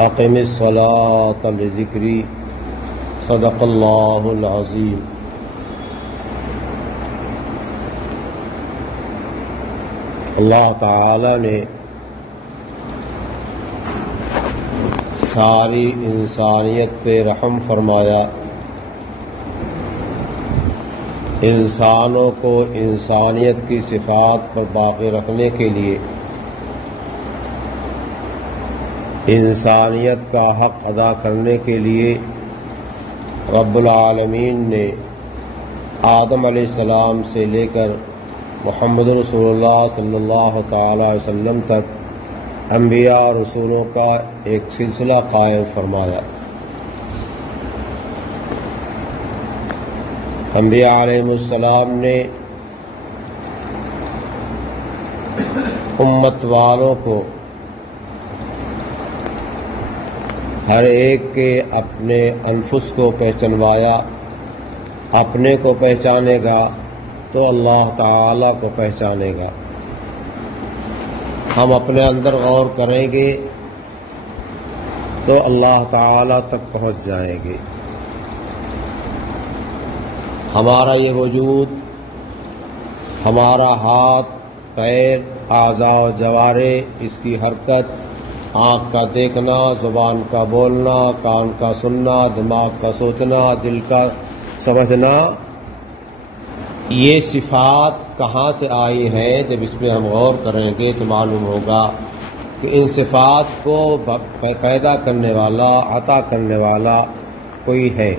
اقم الصلاة لذکری صدق اللہ العظیم۔ اللہ تعالی نے ساری انسانیت پہ رحم فرمایا، انسانوں کو انسانیت کی صفات پر باقی رکھنے کے لیے انسانیت کا حق ادا کرنے کے لیے رب العالمین نے آدم علیہ السلام سے لے کر محمد رسول اللہ صلی اللہ تعالی علیہ وسلم تک انبیاء اور رسولوں کا ایک سلسلہ قائم فرمایا۔ انبیاء علیہ السلام نے امت والوں کو ہر ایک کے اپنے انفس کو پہچانوایا، اپنے کو پہچانے گا تو اللہ تعالی کو پہچانے گا۔ ہم اپنے اندر غور کریں گے تو اللہ تعالی تک پہنچ جائیں گے۔ ہمارا یہ وجود، ہمارا ہاتھ، پیر، اعضاء و جوارح، اس کی حرکت، آنکھ کا دیکھنا، زبان کا بولنا، کان کا سننا، دماغ کا سوچنا، دل کا سمجھنا، یہ صفات کہاں سے آئی ہیں؟ جب اس پہ ہم غور کریں گے تو معلوم ہوگا کہ ان صفات کو پیدا کرنے والا، عطا کرنے والا کوئی ہے۔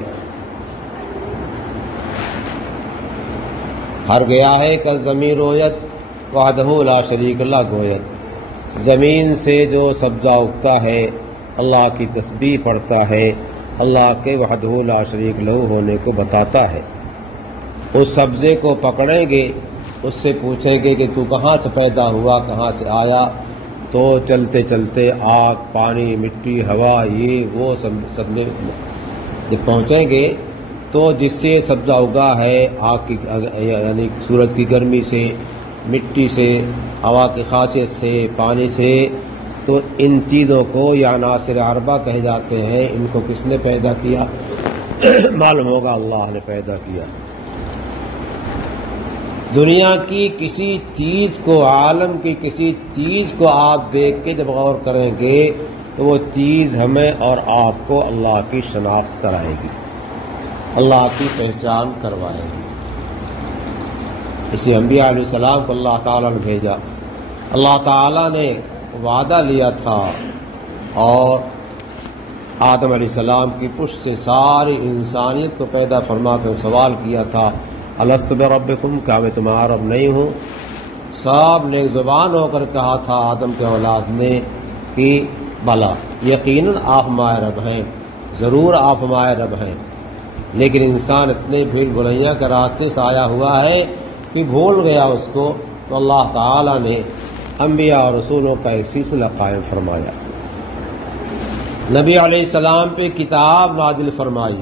ہر گیا ہے کہ زمین رویت وحدہ لا شریک لہ گویت، زمین سے جو سبزہ اگتا ہے اللہ کی تسبیح پڑھتا ہے، اللہ کے وحدہ لا شریک لہ ہونے کو بتاتا ہے۔ اس سبزے کو پکڑیں گے، اس سے پوچھیں گے کہ تو کہاں سے پیدا ہوا، کہاں سے آیا، تو چلتے چلتے آگ، پانی، مٹی، ہوا، یہ وہ سب میں جب پہنچیں گے تو جس سے سبزہ اگا ہے، آگ کی یعنی سورج کی گرمی سے، مٹی سے، ہوا کی خاصیت سے، پانی سے، تو ان چیزوں کو یا عناصر اربعہ کہے جاتے ہیں۔ ان کو کس نے پیدا کیا؟ معلوم ہوگا اللہ نے پیدا کیا۔ دنیا کی کسی چیز کو، عالم کی کسی چیز کو آپ دیکھ کے جب غور کریں گے تو وہ چیز ہمیں اور آپ کو اللہ کی شناخت کرائے گی، اللہ کی پہچان کروائے گی۔ اسی انبیاء علیہ السلام کو اللہ تعالیٰ نے بھیجا۔ اللہ تعالیٰ نے وعدہ لیا تھا اور آدم علیہ السلام کی پشت سے ساری انسانیت کو پیدا فرما کر سوال کیا تھا، الست بربکم، کیا میں تمہارا رب نہیں ہوں؟ سب نے زبان ہو کر کہا تھا آدم کے اولاد نے کہ بلا، یقیناً آپ ہمارے رب ہیں، ضرور آپ ہمارے رب ہیں۔ لیکن انسان اتنے بھیڑ بھلائیاں کے راستے سے آیا ہوا ہے کہ بھول گیا اس کو، تو اللہ تعالیٰ نے انبیاء اور رسولوں کا ایک سلسلہ قائم فرمایا۔ نبی علیہ السلام پہ کتاب نازل فرمائی،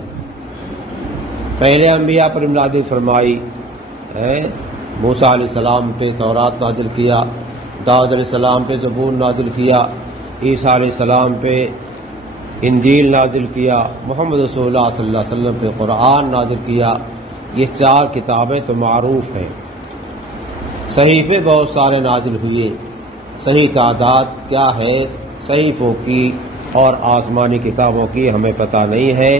پہلے انبیاء پر نازل فرمائی، موسیٰ علیہ السلام پہ تورات نازل کیا، داؤد علیہ السلام پہ زبور نازل کیا، عیسیٰ علیہ السلام پہ انجیل نازل کیا، محمد رسول اللہ صلی اللہ علیہ وسلم پہ قرآن نازل کیا۔ یہ 4 کتابیں تو معروف ہیں۔ صحیفے بہت سارے نازل ہوئے، صحیح تعداد کیا ہے صحیفوں کی اور آسمانی کتابوں کی ہمیں پتہ نہیں ہے۔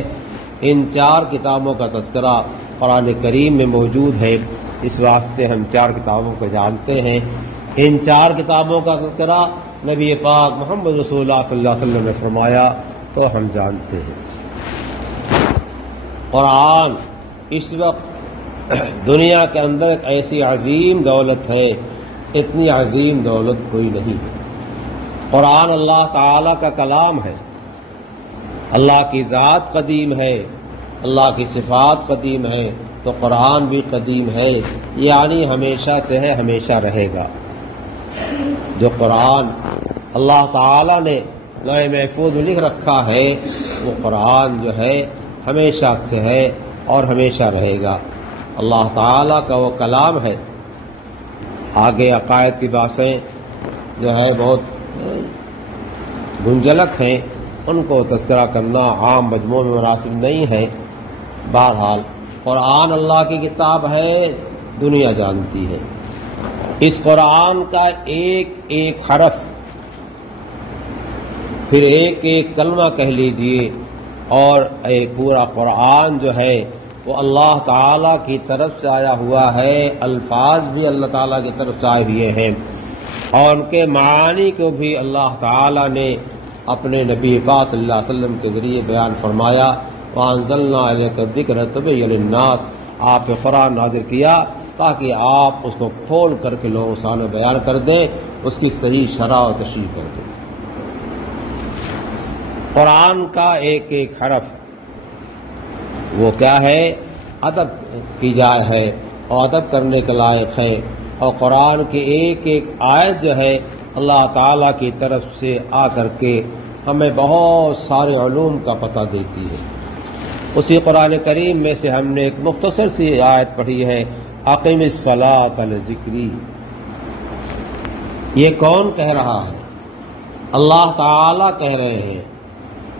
ان 4 کتابوں کا تذکرہ قرآن کریم میں موجود ہے، اس واسطے ہم 4 کتابوں کو جانتے ہیں۔ ان 4 کتابوں کا تذکرہ نبی پاک محمد رسول اللہ صلی اللہ علیہ وسلم نے فرمایا تو ہم جانتے ہیں۔ قرآن اس وقت دنیا کے اندر ایک ایسی عظیم دولت ہے، اتنی عظیم دولت کوئی نہیں۔ قرآن اللہ تعالی کا کلام ہے، اللہ کی ذات قدیم ہے، اللہ کی صفات قدیم ہے، تو قرآن بھی قدیم ہے، یعنی ہمیشہ سے ہے، ہمیشہ رہے گا۔ جو قرآن اللہ تعالی نے لوح محفوظ میں لکھ رکھا ہے، وہ قرآن جو ہے ہمیشہ سے ہے اور ہمیشہ رہے گا۔ اللہ تعالیٰ کا وہ کلام ہے۔ آگے عقائد کی باتیں جو ہے بہت گنجلک ہیں، ان کو تذکرہ کرنا عام مجموع میں مناسب نہیں ہے۔ بہرحال قرآن اللہ کی کتاب ہے، دنیا جانتی ہے۔ اس قرآن کا ایک ایک حرف، پھر ایک ایک کلمہ کہہ لیجئے، اور ایک پورا قرآن جو ہے وہ اللہ تعالیٰ کی طرف سے آیا ہوا ہے، الفاظ بھی اللہ تعالیٰ کی طرف سے آئے ہوئے ہیں، اور ان کے معانی کو بھی اللہ تعالیٰ نے اپنے نبی پاک صلی اللہ علیہ وسلم کے ذریعے بیان فرمایا۔ وَأَنزَلْنَا إِلَيْكَ الذِّكْرَ تُبَيِّنَ لِلنَّاسِ، آپ پہ قرآن نازل کیا تاکہ آپ اس کو کھول کر کے لوگوں کے سامنے بیان کر دیں، اس کی صحیح شرح و تشریح کر دیں۔ قرآن کا ایک ایک حرف وہ کیا ہے؟ ادب کی جائے ہے اور ادب کرنے کے لائق ہے، اور قرآن کی ایک ایک آیت جو ہے اللہ تعالیٰ کی طرف سے آ کر کے ہمیں بہت سارے علوم کا پتہ دیتی ہے۔ اسی قرآن کریم میں سے ہم نے ایک مختصر سی آیت پڑھی ہے، اقم الصلاۃ لذکری۔ یہ کون کہہ رہا ہے؟ اللہ تعالیٰ کہہ رہے ہیں۔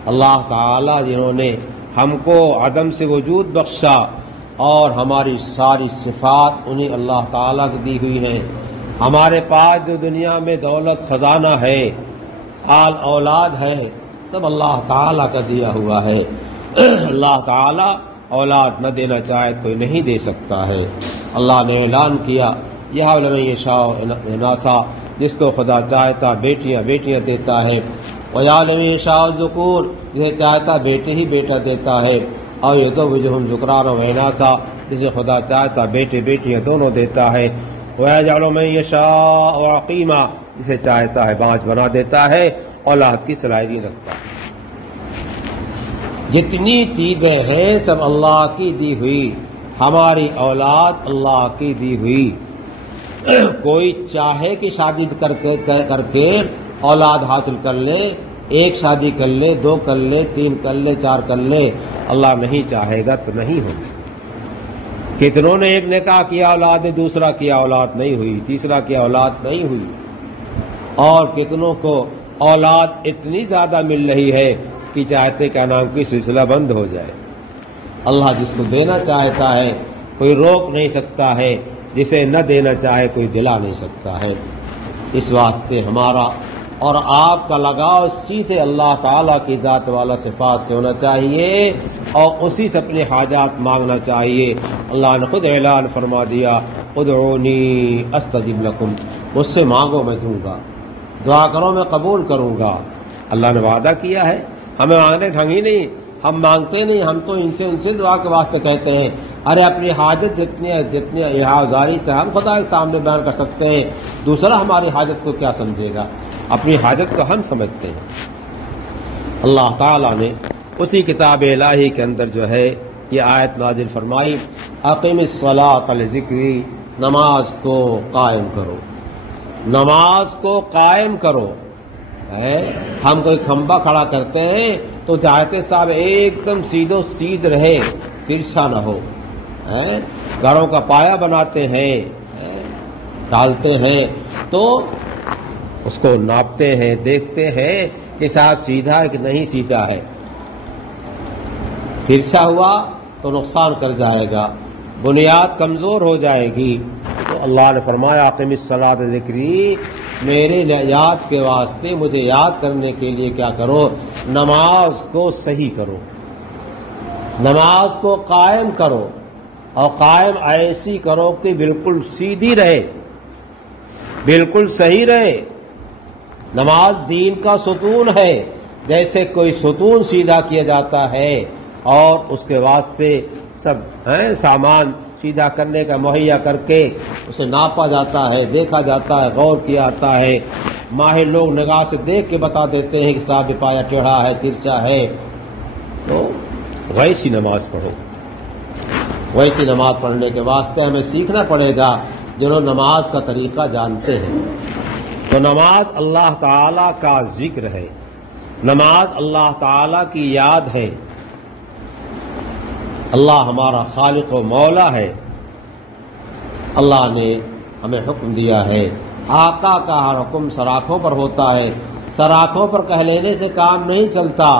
اللہ تعالیٰ جنہوں نے ہم کو عدم سے وجود بخشا، اور ہماری ساری صفات انہیں اللہ تعالیٰ کی دی ہوئی ہیں۔ ہمارے پاس جو دنیا میں دولت خزانہ ہے، آل اولاد ہے، سب اللہ تعالیٰ کا دیا ہوا ہے۔ اللہ تعالیٰ اولاد نہ دینا چاہے کوئی نہیں دے سکتا ہے۔ اللہ نے اعلان کیا، یہ لمن یشاء اناسا، جس کو خدا چاہتا بیٹیاں بیٹیاں دیتا ہے، وَيَا لمن یشاء الذکور، جسے چاہتا بیٹے ہی بیٹا دیتا ہے، اور یزوجہم ذکرانا واناسا، جسے خدا چاہتا بیٹے بیٹیاں دونوں دیتا ہے، وَيَجْعَلُ مَن یشاء عقیما، جسے چاہتا ہے بانجھ بنا دیتا ہے، اولاد کی صلاحیت رکھتا ہے۔ جتنی چیزیں ہیں سب اللہ کی دی ہوئی، ہماری اولاد اللہ کی دی ہوئی۔ کوئی چاہے کہ شادی کر کے اولاد حاصل کر لے، ایک شادی کر لے، دو کر لے، تین کر لے، چار کر لے، اللہ نہیں چاہے گا تو نہیں ہوگی۔ کتنوں نے ایک نکاح کیا اولاد ہے، دوسرا کیا اولاد نہیں ہوئی، تیسرا کیا اولاد نہیں ہوئی، اور کتنوں کو اولاد اتنی زیادہ مل رہی ہے کہ چاہتے کیا نام کی سلسلہ بند ہو جائے۔ اللہ جس کو دینا چاہتا ہے کوئی روک نہیں سکتا ہے، جسے نہ دینا چاہے کوئی دلا نہیں سکتا ہے۔ اس واسطے ہمارا اور آپ کا لگاؤ سیدھے اللہ تعالیٰ کی ذات والا صفات سے ہونا چاہیے، اور اسی سے اپنے حاجات مانگنا چاہیے۔ اللہ نے خود اعلان فرما دیا، ادعونی استجب لکم، مجھ سے مانگو میں دوں گا، دعا کرو میں قبول کروں گا۔ اللہ نے وعدہ کیا ہے، ہمیں مانگنے ڈھنگ ہی نہیں، ہم مانگتے نہیں، ہم تو ان سے دعا کے واسطے کہتے ہیں۔ ارے اپنی حاجت جتنی احاظاری سے ہم خدا کے سامنے بیان کر سکتے ہیں، دوسرا ہماری حاجت کو کیا سمجھے گا؟ اپنی حاجت کو ہم سمجھتے ہیں۔ اللہ تعالیٰ نے اسی کتاب الہی کے اندر جو ہے یہ آیت نازل فرمائی، اقم الصلاۃ لذکری، نماز کو قائم کرو، نماز کو قائم کرو۔ ہم کوئی کھمبا کھڑا کرتے ہیں تو چاہتے صاحب ایک دم سیدھو سیدھ رہے، ترچھا نہ ہو۔ گھروں کا پایا بناتے ہیں، ڈالتے ہیں، تو اس کو ناپتے ہیں، دیکھتے ہیں کہ صاحب سیدھا ہے کہ نہیں سیدھا ہے۔ ترچھا ہوا تو نقصان کر جائے گا، بنیاد کمزور ہو جائے گی۔ تو اللہ نے فرمایا اقم الصلاۃ ذکری، میرے یاد کے واسطے، مجھے یاد کرنے کے لیے کیا کرو؟ نماز کو صحیح کرو، نماز کو قائم کرو، اور قائم ایسی کرو کہ بالکل سیدھی رہے، بالکل صحیح رہے۔ نماز دین کا ستون ہے، جیسے کوئی ستون سیدھا کیا جاتا ہے اور اس کے واسطے سب سامان سیدھا کرنے کا مہیا کر کے اسے ناپا جاتا ہے، دیکھا جاتا ہے، غور کیا جاتا ہے۔ ماہر لوگ نگاہ سے دیکھ کے بتا دیتے ہیں کہ صاحب پایا ٹیڑھا ہے، ترچھا ہے۔ تو ویسی نماز پڑھو۔ ویسی نماز پڑھنے کے واسطے ہمیں سیکھنا پڑے گا، جنہوں نماز کا طریقہ جانتے ہیں۔ تو نماز اللہ تعالیٰ کا ذکر ہے، نماز اللہ تعالیٰ کی یاد ہے۔ اللہ ہمارا خالق و مولا ہے۔ اللہ نے ہمیں حکم دیا ہے، آقا کا ہر حکم سراخوں پر ہوتا ہے، سراخوں پر کہہ لینے سے کام نہیں چلتا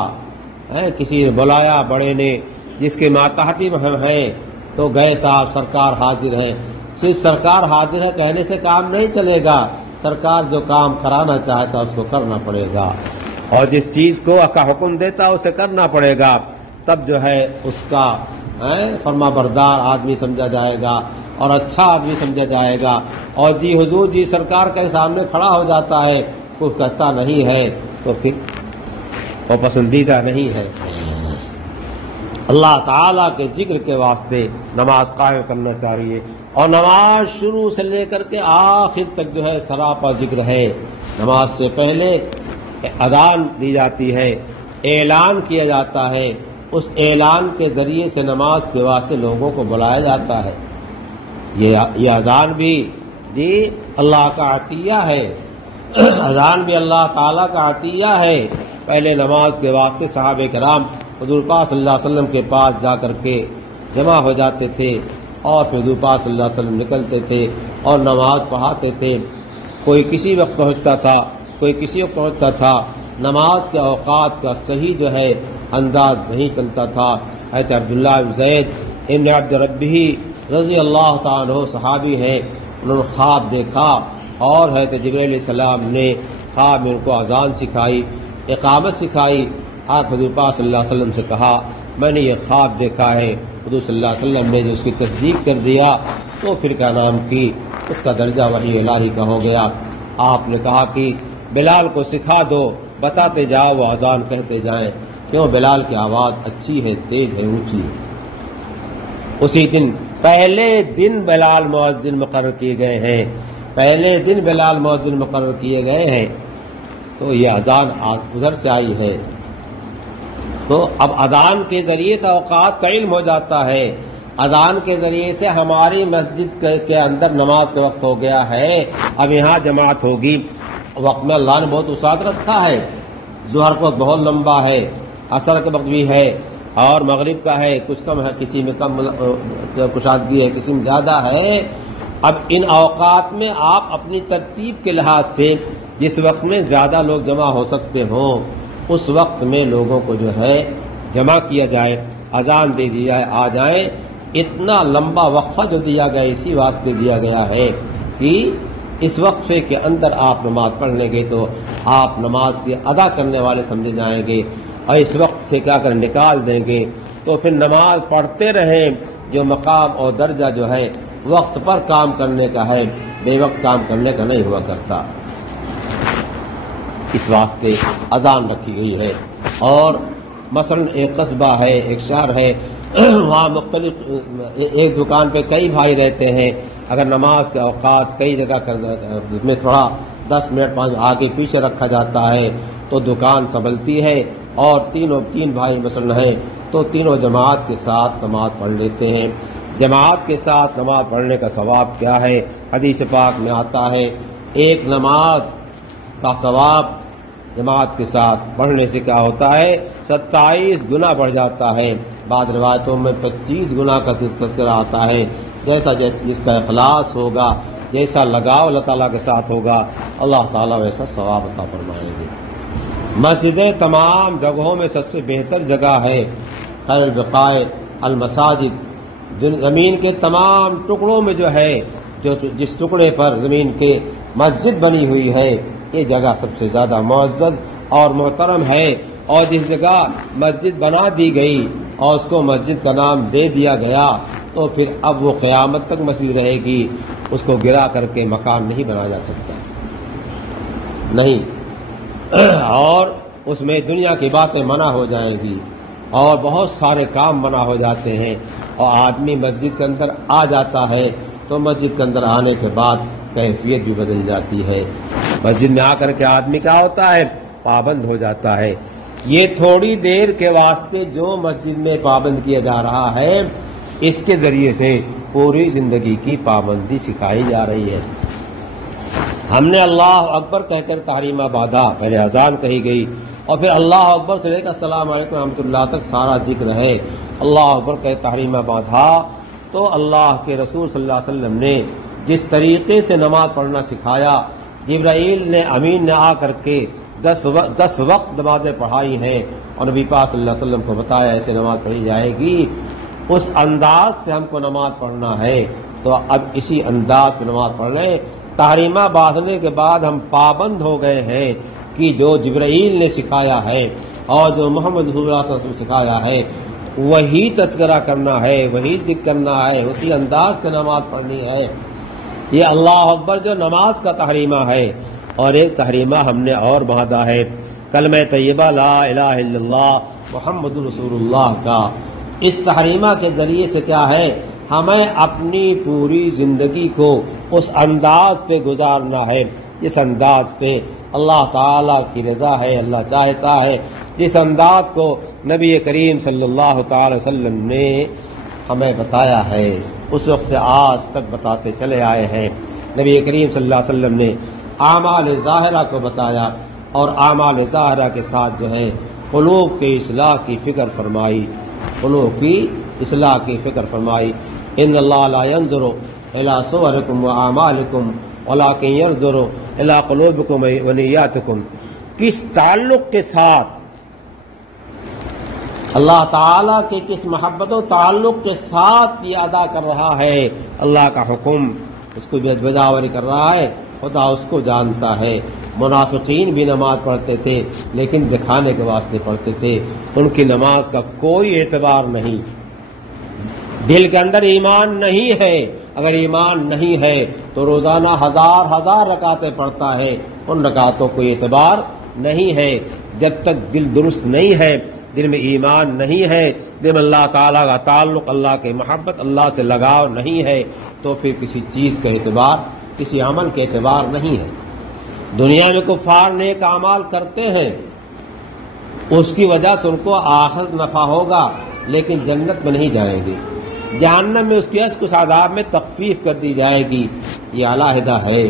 ہے۔ کسی نے بلایا بڑے نے، جس کے ماتحتی ہم ہیں، تو گئے صاحب سرکار حاضر ہے، صرف سرکار حاضر ہے کہنے سے کام نہیں چلے گا، سرکار جو کام کرانا چاہتا اس کو کرنا پڑے گا، اور جس چیز کو کا حکم دیتا اسے کرنا پڑے گا، تب جو ہے اس کا فرما بردار آدمی سمجھا جائے گا اور اچھا آدمی سمجھا جائے گا۔ اور جی حضور جی سرکار کے سامنے کھڑا ہو جاتا ہے، کچھ کہتا نہیں ہے، تو پھر وہ پسندیدہ نہیں ہے۔ اللہ تعالیٰ کے ذکر کے واسطے نماز قائم کرنا چاہیے، اور نماز شروع سے لے کر کے آخر تک جو ہے سراپا ذکر ہے۔ نماز سے پہلے اذان دی جاتی ہے، اعلان کیا جاتا ہے، اس اعلان کے ذریعے سے نماز کے واسطے لوگوں کو بلایا جاتا ہے۔ یہ اذان بھی جی اللہ کا عطیہ ہے، اذان بھی اللہ تعالیٰ کا عطیہ ہے۔ پہلے نماز کے واسطے صحابہ کرام حضور پاک صلی اللہ علیہ وسلم کے پاس جا کر کے جمع ہو جاتے تھے، اور پھر حضور پاک صلی اللہ علیہ وسلم نکلتے تھے اور نماز پڑھاتے تھے۔ کوئی کسی وقت پہنچتا تھا، کوئی کسی وقت پہنچتا تھا، نماز کے اوقات کا صحیح جو ہے انداز نہیں چلتا تھا۔ حضرت عبداللہ بن زید ابن عبد ربہ رضی اللہ تعالیٰ عنہ صحابی ہیں، انہوں نے خواب دیکھا، اور حضرت جبرائیل علیہ السلام نے خواب میں ان کو اذان سکھائی، اقامت سکھائی۔ آپ حضور پاک صلی اللہ علیہ وسلم سے کہا میں نے یہ خواب دیکھا ہے، حضور صلی اللہ علیہ وسلم نے جو اس کی تصدیق کر دیا تو پھر کیا نام کی اس کا درجہ وحی الہی کا ہو گیا۔ آپ نے کہا کہ بلال کو سکھا دو، بتاتے جاؤ، وہ اذان کہتے جائیں، کیوں بلال کی آواز اچھی ہے، تیز ہے، اونچی ہے۔ اسی دن پہلے دن بلال مؤذن مقرر کیے گئے ہیں، پہلے دن بلال مؤذن مقرر کیے گئے ہیں، تو یہ اذان ادھر سے آئی ہے۔ تو اب اذان کے ذریعے سے اوقات کا علم ہو جاتا ہے، اذان کے ذریعے سے ہماری مسجد کے اندر نماز کا وقت ہو گیا ہے، اب یہاں جماعت ہوگی۔ وقت میں اللہ نے بہت وسعت رکھا ہے، ظہر کا وقت بہت لمبا ہے، عصر کا وقت بھی ہے، اور مغرب کا ہے، کچھ کم ہے، کسی میں کم کشادگی ہے، کسی میں زیادہ ہے۔ اب ان اوقات میں آپ اپنی ترتیب کے لحاظ سے جس وقت میں زیادہ لوگ جمع ہو سکتے ہوں اس وقت میں لوگوں کو جو ہے جمع کیا جائے، اذان دے دی جائے، آ جائیں۔ اتنا لمبا وقفہ جو دیا گیا اسی واسطے دیا گیا ہے کہ اس وقفے کے اندر آپ نماز پڑھ لیں گے تو آپ نماز کے ادا کرنے والے سمجھے جائیں گے، اور اس وقت سے کیا کر نکال دیں گے تو پھر نماز پڑھتے رہیں۔ جو مقام اور درجہ جو ہے وقت پر کام کرنے کا ہے، بے وقت کام کرنے کا نہیں ہوا کرتا، اس واسطے اذان رکھی گئی ہے۔ اور مثلا ایک قصبہ ہے، ایک شہر ہے، وہاں مختلف ایک دکان پہ کئی بھائی رہتے ہیں، اگر نماز کے اوقات کئی جگہ میں تھوڑا 10 منٹ 5 آگے پیچھے رکھا جاتا ہے تو دکان سنبھلتی ہے، اور تین بھائی مثلا ہیں تو تینوں جماعت کے ساتھ نماز پڑھ لیتے ہیں۔ جماعت کے ساتھ نماز پڑھنے کا ثواب کیا ہے؟ حدیث پاک میں آتا ہے ایک نماز کا ثواب جماعت کے ساتھ پڑھنے سے کیا ہوتا ہے؟ 27 گنا بڑھ جاتا ہے، بعض روایتوں میں 25 گنا کا تذکرہ آتا ہے۔ جیسا جس کا اخلاص ہوگا، جیسا لگاؤ اللہ تعالیٰ کے ساتھ ہوگا، اللہ تعالیٰ ویسا ثواب عطا فرمائیں گے۔ مسجدیں تمام جگہوں میں سب سے بہتر جگہ ہے، خیر البقاء المساجد، زمین کے تمام ٹکڑوں میں جو ہے جس ٹکڑے پر زمین کے مسجد بنی ہوئی ہے یہ جگہ سب سے زیادہ معزز اور محترم ہے، اور جس جگہ مسجد بنا دی گئی اور اس کو مسجد کا نام دے دیا گیا تو پھر اب وہ قیامت تک مسجد رہے گی، اس کو گرا کر کے مکان نہیں بنایا جا سکتا، نہیں، اور اس میں دنیا کی باتیں منع ہو جائیں گی اور بہت سارے کام منع ہو جاتے ہیں، اور آدمی مسجد کے اندر آ جاتا ہے تو مسجد کے اندر آنے کے بعد کیفیت بھی بدل جاتی ہے، مسجد میں آ کر کے آدمی کیا ہوتا ہے؟ پابند ہو جاتا ہے۔ یہ تھوڑی دیر کے واسطے جو مسجد میں پابند کیا جا رہا ہے اس کے ذریعے سے پوری زندگی کی پابندی سکھائی جا رہی ہے۔ ہم نے اللہ اکبر کہہ کر تحریمہ باندھا، پہلے اذان کہی گئی اور پھر اللہ اکبر سے لے کر السلام علیکم ورحمۃ اللہ تک سارا ذکر ہے، اللہ اکبر کہہ تحریمہ باندھا تو اللہ کے رسول صلی اللہ علیہ وسلم نے جس طریقے سے نماز پڑھنا سکھایا، جبرائیل نے امین نے آ کر کے 10 وقت نمازیں پڑھائی ہیں اور نبی پاک صلی اللہ علیہ وسلم کو بتایا ایسے نماز پڑھی جائے گی، اس انداز سے ہم کو نماز پڑھنا ہے، تو اب اسی انداز پہ نماز پڑھ لیں۔ تحریمہ باندھنے کے بعد ہم پابند ہو گئے ہیں کہ جو جبرائیل نے سکھایا ہے اور جو محمد رسول اللہ صلی اللہ علیہ وسلم نے سکھایا ہے وہی تذکرہ کرنا ہے، وہی ذکر کرنا ہے، اسی انداز سے نماز پڑھنی ہے۔ یہ اللہ اکبر جو نماز کا تحریمہ ہے، اور ایک تحریمہ ہم نے اور باندھا ہے کلمہ طیبہ لا الہ الا اللہ محمد رسول اللہ کا۔ اس تحریمہ کے ذریعے سے کیا ہے، ہمیں اپنی پوری زندگی کو اس انداز پہ گزارنا ہے جس انداز پہ اللہ تعالیٰ کی رضا ہے، اللہ چاہتا ہے، جس انداز کو نبی کریم صلی اللہ تعالی وسلم نے ہمیں بتایا ہے، اس وقت سے آج تک بتاتے چلے آئے ہیں۔ نبی کریم صلی اللہ علیہ وسلم نے اعمال ظاہرہ کو بتایا اور اعمال ظاہرہ کے ساتھ جو ہے قلوب کی اصلاح کی فکر فرمائی، قلوب کی اصلاح کی فکر فرمائی۔ ان اللہ لا ينظر الى صورکم واعمالکم ولکن ينظر الى قلوبکم ونیاتکم۔ کس تعلق کے ساتھ اللہ تعالیٰ کے کس محبت و تعلق کے ساتھ یہ ادا کر رہا ہے اللہ کا حکم، اس کو بجاوری کر رہا ہے، خدا اس کو جانتا ہے۔ منافقین بھی نماز پڑھتے تھے لیکن دکھانے کے واسطے پڑھتے تھے، ان کی نماز کا کوئی اعتبار نہیں، دل کے اندر ایمان نہیں ہے۔ اگر ایمان نہیں ہے تو روزانہ ہزار رکعتیں پڑھتا ہے، ان رکعتوں کو اعتبار نہیں ہے۔ جب تک دل درست نہیں ہے، دل میں ایمان نہیں ہے، دل میں اللہ تعالیٰ کا تعلق، اللہ کی محبت، اللہ سے لگاؤ نہیں ہے، تو پھر کسی چیز کا اعتبار، کسی عمل کے اعتبار نہیں ہے۔ دنیا میں کفار نیک اعمال کرتے ہیں، اس کی وجہ سے ان کو آخرت نفع ہوگا لیکن جنت میں نہیں جائیں گے، جہنم میں اس کی کچھ عذاب میں تخفیف کر دی جائے گی، یہ علیحدہ ہے،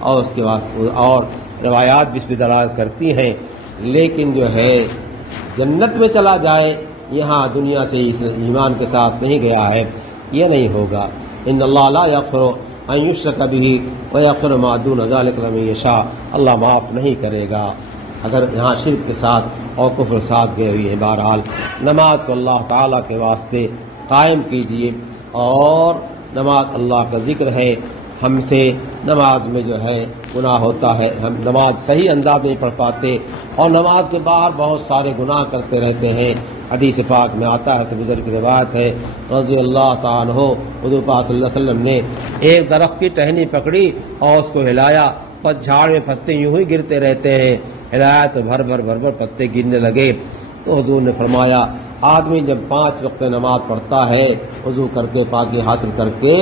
اور اس کے واسطے اور روایات بھی اس پہ دلالت کرتی ہیں۔ لیکن جو ہے جنت میں چلا جائے، یہاں دنیا سے ایمان کے ساتھ نہیں گیا ہے، یہ نہیں ہوگا۔ ان اللہ لا یغفر ان یشرک بہ ویغفر ما دون ذلک لمن یشاء، اللہ معاف نہیں کرے گا اگر یہاں شرک کے ساتھ اور کفر ساتھ گئے ہوئی ہے۔ بہرحال نماز کو اللہ تعالیٰ کے واسطے قائم کیجیے، اور نماز اللہ کا ذکر ہے، ہم سے نماز میں جو ہے گناہ ہوتا ہے، ہم نماز صحیح انداز نہیں پڑھ پاتے اور نماز کے بعد بہت سارے گناہ کرتے رہتے ہیں۔ حدیث پاک میں آتا ہے، تو بزرگ کی روایت ہے رضی اللہ تعالیٰ عنہ، حضور پاک صلی اللہ علیہ وسلم نے ایک درخت کی ٹہنی پکڑی اور اس کو ہلایا، پس جھاڑ میں پتے یوں ہی گرتے رہتے ہیں، ہلایا تو بھر بھر پتے گرنے لگے، تو حضور نے فرمایا آدمی جب 5 وقت نماز پڑھتا ہے وضو کر کے پاکی حاصل کر کے،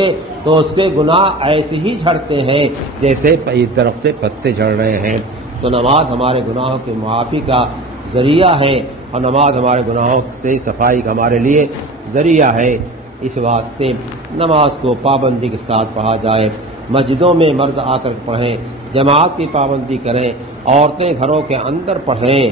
تو اس کے گناہ ایسے ہی جھڑتے ہیں جیسے درخت سے پتے جھڑ رہے ہیں۔ تو نماز ہمارے گناہوں کی معافی کا ذریعہ ہے، اور نماز ہمارے گناہوں سے صفائی کا ہمارے لیے ذریعہ ہے۔ اس واسطے نماز کو پابندی کے ساتھ پڑھا جائے، مسجدوں میں مرد آ کر پڑھیں، جماعت کی پابندی کریں، عورتیں گھروں کے اندر پڑھیں،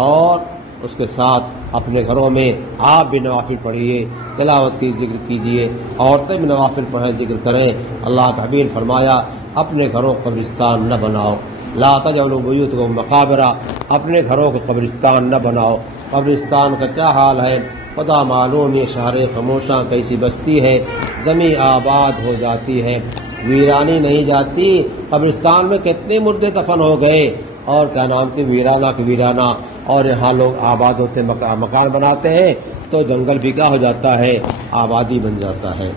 اور اس کے ساتھ اپنے گھروں میں آپ بھی نوافل پڑھیے، تلاوت کی ذکر کیجیے، عورتیں بھی نوافل پڑھیں، ذکر کریں۔ اللہ کا حبیب فرمایا اپنے گھروں کو قبرستان نہ بناؤ، لا تجعلوا بیوتکم مقابر، اپنے گھروں کو قبرستان نہ بناؤ۔ قبرستان کا کیا حال ہے خدا معلوم، یہ شہر خاموشاں کیسی بستی ہے، زمین آباد ہو جاتی ہے، ویرانی نہیں جاتی۔ قبرستان میں کتنے مردے دفن ہو گئے، اور کیا نام کی ویرانہ کی ویرانہ، اور یہاں لوگ آباد ہوتے مکان بناتے ہیں تو جنگل بھی کیا ہو جاتا ہے، آبادی بن جاتا ہے۔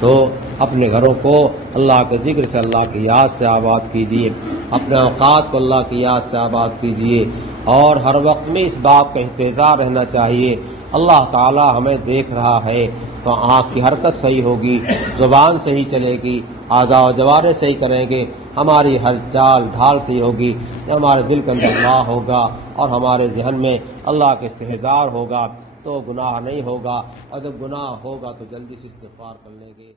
تو اپنے گھروں کو اللہ کے ذکر سے، اللہ کی یاد سے آباد کیجیے، اپنے اوقات کو اللہ کی یاد سے آباد کیجیے، اور ہر وقت میں اس بات کا انتظار رہنا چاہیے اللہ تعالی ہمیں دیکھ رہا ہے، تو آنکھ کی حرکت صحیح ہوگی، زبان صحیح چلے گی، اعضاء و جوارح صحیح کریں گے، ہماری ہر چال ڈھال صحیح ہوگی، ہمارے دل کے اندر اللہ ہوگا اور ہمارے ذہن میں اللہ کا استحضار ہوگا، تو گناہ نہیں ہوگا، اور جب گناہ ہوگا تو جلدی سے استغفار کر لیں گے۔